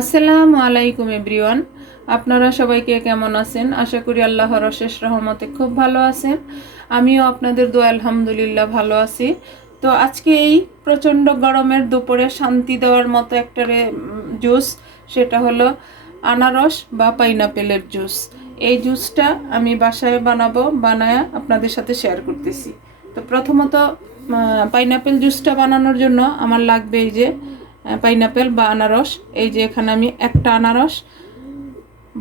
আসসালামু আলাইকুম এভরিওয়ান। আপনারা সবাইকে কেমন আছেন? আশা করি আল্লাহর অশেষ রহমতে খুব ভালো আছেন। আমিও আপনাদের দোয়া আলহামদুলিল্লাহ ভালো আছি। তো আজকে এই প্রচণ্ড গরমের দুপুরে শান্তি দেওয়ার মতো একটা জুস, সেটা হলো আনারস বা পাইনাপেলের জুস। এই জুসটা আমি বাসায় বানায় আপনাদের সাথে শেয়ার করতেছি। তো প্রথমত পাইনাপেল জুসটা বানানোর জন্য আমার লাগবে এই যে পাইনাপেল বা আনারস। এই যে এখানে আমি একটা আনারস,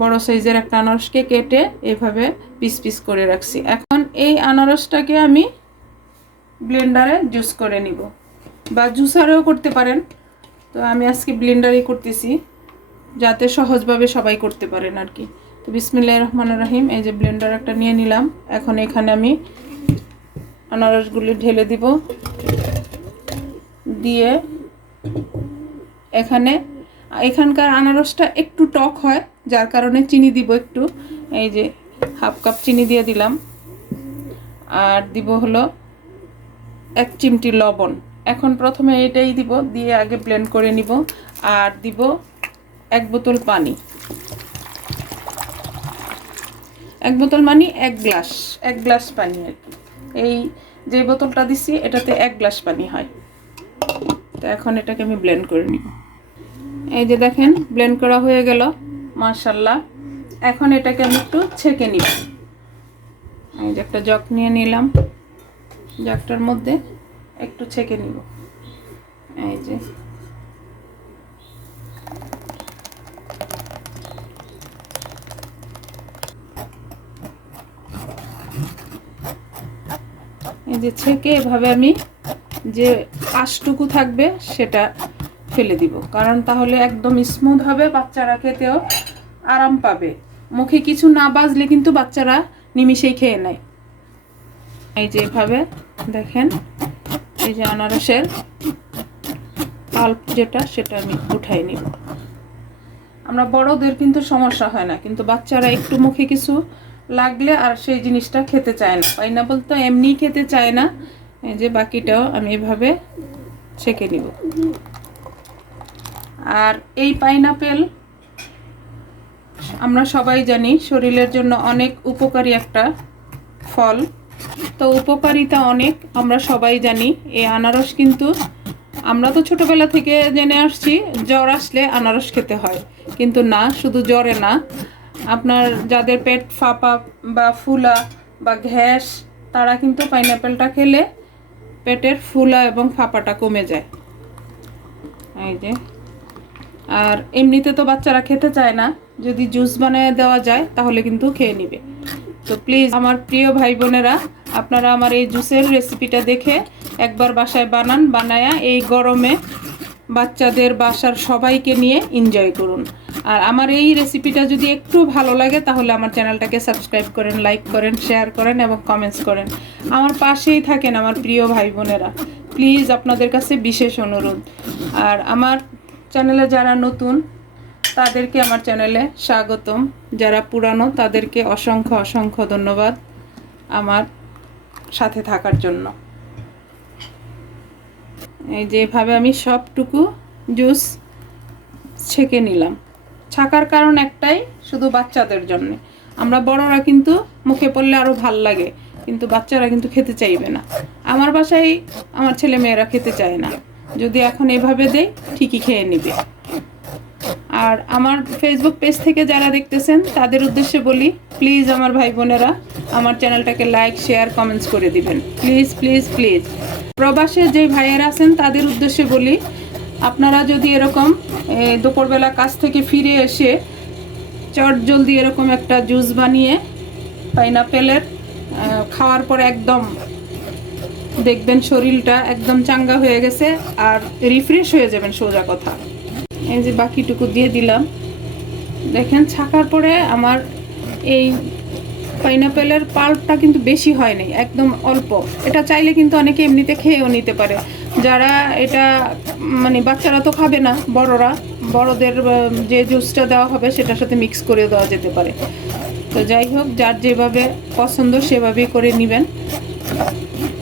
বড় সাইজের একটা আনারসকে কেটে এভাবে পিস পিস করে রাখছি। এখন এই আনারসটাকে আমি ব্লেন্ডারে জুস করে নিব, বা জুসারেও করতে পারেন। তো আমি আজকে ব্লেন্ডারেই করতেছি যাতে সহজভাবে সবাই করতে পারেন আর কি। তো বিসমিল্লাহির রহমানির রহিম। এই যে ব্লেন্ডার একটা নিয়ে নিলাম। এখন এখানে আমি আনারসগুলি ঢেলে দিব, দিয়ে এখানকার আনারসটা একটু টক হয়, যার কারণে চিনি দিব একটু। এই যে হাফ কাপ চিনি দিয়ে দিলাম, আর দিব হলো 1 চিমটি লবণ। এখন প্রথমে এটাই দিব, দিয়ে আগে ব্লেন্ড করে নিব। আর দিব 1 বোতল পানি। 1 বোতল মানে 1 গ্লাস পানি আর কি। এই যে বোতলটা দিচ্ছি এটাতে 1 গ্লাস পানি হয়। তো এখন এটাকে আমি ব্লেন্ড করে নিব। এই যে দেখেন ব্লেন্ড করা হয়ে গেল, মাশাআল্লাহ। এখন এটাকে আমি একটু ছেঁকে নিব। এই যে একটা জগ নিয়ে নিলাম, জগটার মধ্যে একটু ছেঁকে নিব। এই যে ছেঁকে এভাবে আমি যে আঁশটুকু থাকবে সেটা ফেলে দিব, কারণ তাহলে একদম স্মুথ হবে, বাচ্চারা খেতেও আরাম পাবে। মুখে কিছু না বাজলে কিন্তু বাচ্চারা নিমিষেই খেয়ে নেয়। এই যে এভাবে দেখেন, এই যে আনারসের পাল্প যেটা, সেটা আমি উঠাই নিব। আমরা বড়দের কিন্তু সমস্যা হয় না, কিন্তু বাচ্চারা একটু মুখে কিছু লাগলে আর সেই জিনিসটা খেতে চায় না। পাইনাপল তো এমনিই খেতে চায় না। এই যে বাকিটাও আমি এভাবে ছেঁকে নিব। আর এই পাইনাপেল আমরা সবাই জানি শরীরের জন্য অনেক উপকারী একটা ফল। তো উপকারিতা অনেক আমরা সবাই জানি। এই আনারস কিন্তু আমরা তো ছোটবেলা থেকে জেনে আসছি জ্বর আসলে আনারস খেতে হয়, কিন্তু না, শুধু জ্বরে না, আপনার যাদের পেট ফাঁপা বা ফুলা বা গ্যাস, তারা কিন্তু পাইনাপেলটা খেলে পেটের ফুলা এবং ফাঁপাটা কমে যায়। এই যে, আর এমনিতে তো বাচ্চারা খেতে চায় না, যদি জুস বানিয়ে দেওয়া যায় তাহলে কিন্তু খেয়ে নিবে। তো প্লিজ আমার প্রিয় ভাই বোনেরা, আপনারা আমার এই জুসের রেসিপিটা দেখে একবার বাসায় বানায়া এই গরমে বাচ্চাদের বাসার সবাইকে নিয়ে এনজয় করুন। আর আমার এই রেসিপিটা যদি একটু ভালো লাগে তাহলে আমার চ্যানেলটাকে সাবস্ক্রাইব করেন, লাইক করেন, শেয়ার করেন এবং কমেন্টস করেন। আমার পাশেই থাকেন আমার প্রিয় ভাই বোনেরা, প্লিজ আপনাদের কাছে বিশেষ অনুরোধ। আর আমার চ্যানেলে যারা নতুন তাদেরকে আমার চ্যানেলে স্বাগতম, যারা পুরানো তাদেরকে অসংখ্য অসংখ্য ধন্যবাদ আমার সাথে থাকার জন্য। এই যেভাবে আমি সবটুকু জুস ছেঁকে নিলাম। ছাকার কারণ একটাই, শুধু বাচ্চাদের জন্য। আমরা বড়রা কিন্তু মুখে পড়লে আরও ভাল লাগে, কিন্তু বাচ্চারা কিন্তু খেতে চাইবে না। আমার বাসায় আমার ছেলে মেয়েরা খেতে চায় না, যদি এখন এভাবে দেই ঠিকই খেয়ে নেবে। আর আমার ফেসবুক পেজ থেকে যারা দেখতেছেন তাদের উদ্দেশ্যে বলি, প্লিজ আমার ভাই বোনেরা আমার চ্যানেলটাকে লাইক, শেয়ার, কমেন্টস করে দিবেন, প্লিজ প্লিজ প্লিজ। প্রবাসে যে ভাইয়েরা আছেন তাদের উদ্দেশ্যে বলি, আপনারা যদি এরকম দুপুরবেলা কাজ থেকে ফিরে এসে চট জলদি এরকম একটা জুস বানিয়ে পাইনাপেলের খাওয়ার পর একদম দেখবেন শরীরটা একদম চাঙ্গা হয়ে গেছে আর রিফ্রেশ হয়ে যাবেন, সোজা কথা। এই যে বাকিটুকু দিয়ে দিলাম। দেখেন ছাকার পরে আমার এই পাইনাপেলের পাল্পটা কিন্তু বেশি হয়নি, একদম অল্প। এটা চাইলে কিন্তু অনেকে এমনিতে খেয়েও নিতে পারে। যারা এটা মানে বাচ্চারা তো খাবে না, বড়দের যে জুসটা দেওয়া হবে সেটার সাথে মিক্স করে দেওয়া যেতে পারে। তো যাই হোক, যার যেভাবে পছন্দ সেভাবেই করে নেবেন।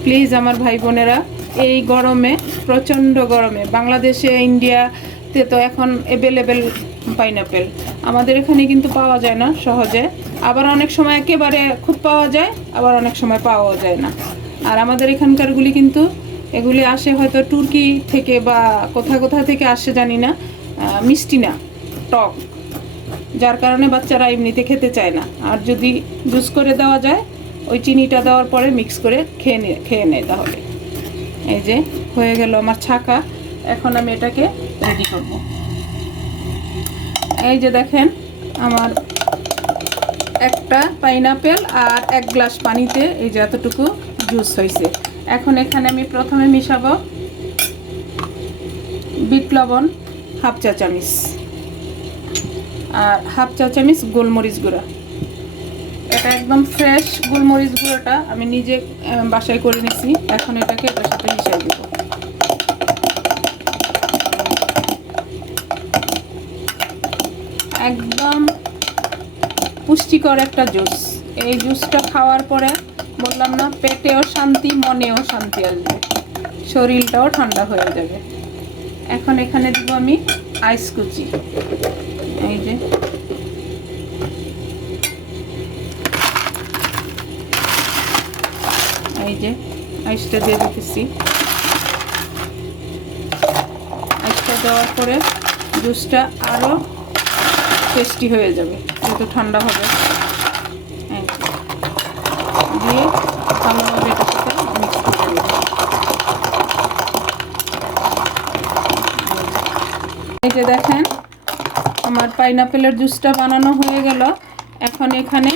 প্লিজ আমার ভাই বোনেরা, এই গরমে, প্রচণ্ড গরমে, বাংলাদেশে, ইন্ডিয়া, দেখতে তো এখন অ্যাভেলেবেল পাইনাপেল আমাদের এখানে কিন্তু পাওয়া যায় না সহজে, আবার অনেক সময় একেবারে খুব পাওয়া যায়, আবার অনেক সময় পাওয়া যায় না। আর আমাদের এখানকারগুলি কিন্তু এগুলি আসে হয়তো তুর্কি থেকে বা কোথা থেকে আসে জানি না, মিষ্টি না, টক, যার কারণে বাচ্চারা এমনিতে খেতে চায় না। আর যদি জুস করে দেওয়া যায়, ওই চিনিটা দেওয়ার পরে মিক্স করে খেয়ে নেয় তাহলে। এই যে হয়ে গেল আমার ছাকা। এখন আমি এটাকে রেডি করব। এই যে দেখেন আমার একটা পাইনাপেল আর 1 গ্লাস পানিতে এই যে এতটুকু জুস হয়েছে। এখন এখানে আমি প্রথমে মিশাবো বিট লবণ 1/2 চা চামচ আর 1/2 চা চামচ গোলমরিচ গুঁড়া। এটা একদম ফ্রেশ গোলমরিচ গুঁড়োটা আমি নিজে বাসায় করে নিছি। এখন এটাকে এটার সাথে মিশিয়ে দেব। একদম পুষ্টিকর একটা জুস। এই জুসটা খাওয়ার পরে বললাম না, পেটেও শান্তি, মনেও শান্তি আসবে, শরীরটাও ঠান্ডা হয়ে যাবে। এখন এখানে দিব আমি আইস কুচি। এই যে আইসটা দিয়ে দিতেছি। আইসটা দেওয়ার পরে জুসটা আরও টেস্টি হয়ে যাবে, যেহেতু ঠান্ডা হবে। দিয়ে ভালোভাবে এটার সাথে মিক্স করে দেব। এই যে দেখেন আমার পাইনাপেলের জুসটা বানানো হয়ে গেল। এখন এখানে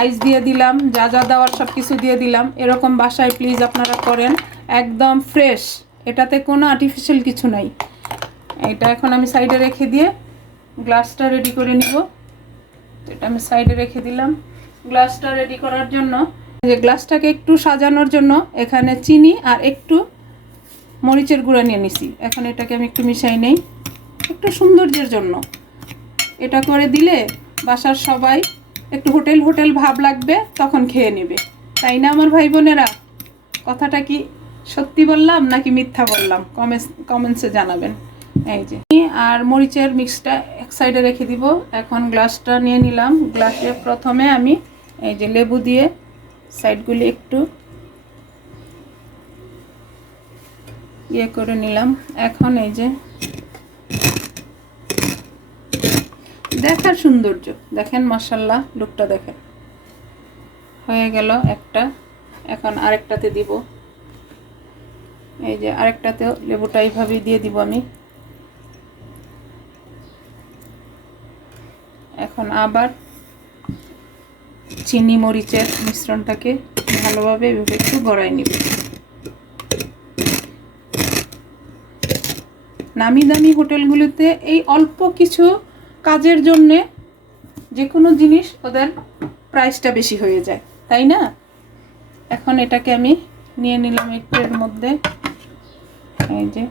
আইস দিয়ে দিলাম, যা যা দেওয়ার সব কিছু দিয়ে দিলাম। এরকম বাসায় প্লিজ আপনারা করেন, একদম ফ্রেশ, এটাতে কোনো আর্টিফিশিয়াল কিছু নাই। এটা এখন আমি সাইডে রেখে দিয়ে গ্লাসটা রেডি করে নিব। এটা আমি সাইডে রেখে দিলাম। গ্লাসটা রেডি করার জন্য, যে গ্লাসটাকে একটু সাজানোর জন্য এখানে চিনি আর একটু মরিচের গুঁড়া নিয়ে নিছি। এখন এটাকে আমি একটু মিশাই নেই, একটু সৌন্দর্যের জন্য। এটা করে দিলে বাসার সবাই একটু হোটেল হোটেল ভাব লাগবে, তখন খেয়ে নেবে, তাই না আমার ভাই বোনেরা? কথাটা কি সত্যি বললাম নাকি মিথ্যা বললাম? কমেন্টসে জানাবেন। এই যে আর মরিচের মিক্সটা এক সাইডে রেখে দিব। এখন গ্লাসটা নিয়ে নিলাম। গ্লাসে প্রথমে আমি এই যে লেবু দিয়ে সাইডগুলি একটু ইয়ে করে নিলাম। এখন এই যে দেখার সৌন্দর্য দেখেন, মাশাআল্লাহ, লুকটা দেখেন। হয়ে গেল একটা। এখন আরেকটাতে দিব। এই যে আরেকটাতেও লেবুটা এইভাবেই দিয়ে দিব আমি। এখন আবার চিনি মরিচের মিশ্রণটাকে ভালোভাবে এভাবে একটু গড়াই নিব। নামি দামি হোটেলগুলোতে এই অল্প কিছু কাজের জন্যে যে কোনো জিনিস ওদের প্রাইসটা বেশি হয়ে যায়, তাই না? এখন এটাকে আমি নিয়ে নিলাম এর মধ্যে। এই যে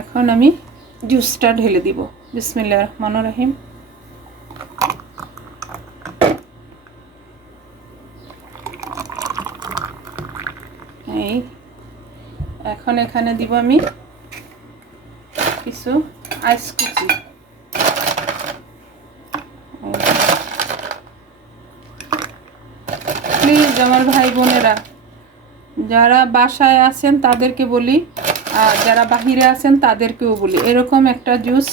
এখন আমি জুসটা ঢেলে দিব। বিসমিল্লাহির রহমানির রহিম। এই এখন এখানে দিব আমি কিছু আইস কুচি। প্লিজ আমার ভাই বোনেরা, যারা বাসায় আছেন তাদেরকে বলি, আর যারা বাহিরে আছেন তাদেরকেও বলি, এরকম একটা জুস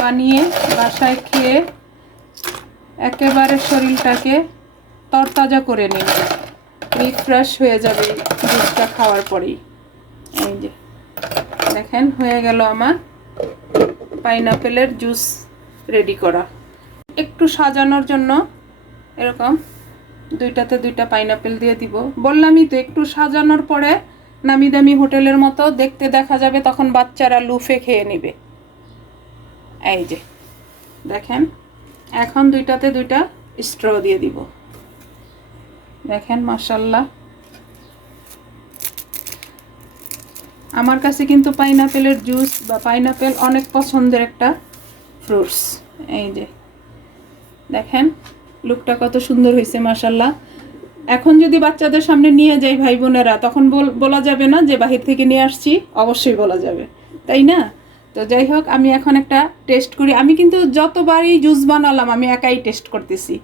বানিয়ে বাসায় খেয়ে একেবারে শরীরটাকে তরতাজা করে নিন, রিফ্রেশ হয়ে যাবে জুসটা খাওয়ার পরেই। এই যে দেখেন হয়ে গেল আমার পাইনাপেলের জুস রেডি করা। একটু সাজানোর জন্য এরকম দুইটাতে দুইটা পাইনাপেল দিয়ে দিব। বললামই তো, একটু সাজানোর পরে নামি দামি হোটেলের মতো দেখতে দেখা যাবে, তখন বাচ্চারা লুফে খেয়ে নেবে। এই যে দেখেন, এখন দুইটাতে দুইটা স্ট্র দিয়ে দিব। দেখেন মাশাআল্লাহ, আমার কাছে কিন্তু পাইনাপেলের জুস বা পাইনাপেল অনেক পছন্দের একটা ফ্রুটস। এই যে দেখেন লুকটা কত সুন্দর হয়েছে মাশাআল্লাহ। এখন যদি বাচ্চাদের সামনে নিয়ে যাই ভাই বোনেরা, তখন বলা যাবে না যে বাহির থেকে নিয়ে আসছি, অবশ্যই বলা যাবে, তাই না? তো যাই হোক, আমি এখন একটা টেস্ট করি। আমি কিন্তু যতবারই জুস বানালাম আমি একাই টেস্ট করতেছি,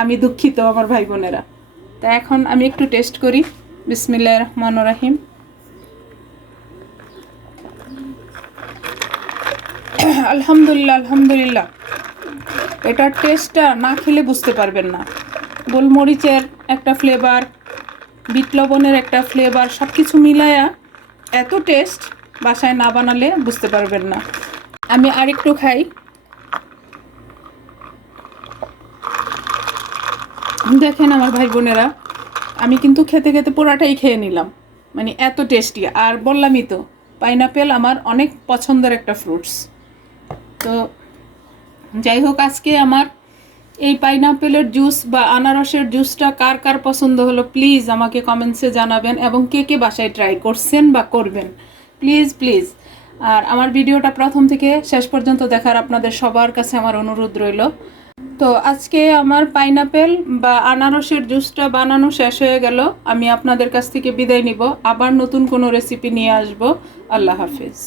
আমি দুঃখিত আমার ভাই বোনেরা। তা এখন আমি একটু টেস্ট করি। বিসমিল্লাহির রহমানির রহিম। আলহামদুলিল্লাহ, আলহামদুলিল্লাহ। এটার টেস্টটা না খেলে বুঝতে পারবেন না। গোলমরিচের একটা ফ্লেভার, বিট লবণের একটা ফ্লেভার, সব কিছু মিলায়া এত টেস্ট, বাসায় না বানালে বুঝতে পারবেন না। আমি আরেকটু খাই। দেখেন আমার ভাই বোনেরা, আমি কিন্তু খেতে খেতে পুরাটাই খেয়ে নিলাম, মানে এত টেস্টি। আর বললামই তো, পাইনাপেল আমার অনেক পছন্দের একটা ফ্রুটস। তো যাই হোক, আজকে আমার এই পাইনাপেলের জুস বা আনারসের জুসটা কার কার পছন্দ হলো প্লিজ আমাকে কমেন্টসে জানাবেন, এবং কে কে বাসায় ট্রাই করছেন বা করবেন, প্লিজ প্লিজ। আর আমার ভিডিওটা প্রথম থেকে শেষ পর্যন্ত দেখার আপনাদের সবার কাছে আমার অনুরোধ রইল। তো আজকে আমার পাইনাপেল বা আনারসের জুসটা বানানো শেষ হয়ে গেল। আমি আপনাদের কাছ থেকে বিদায় নিব, আবার নতুন কোনো রেসিপি নিয়ে আসব। আল্লাহ হাফিজ।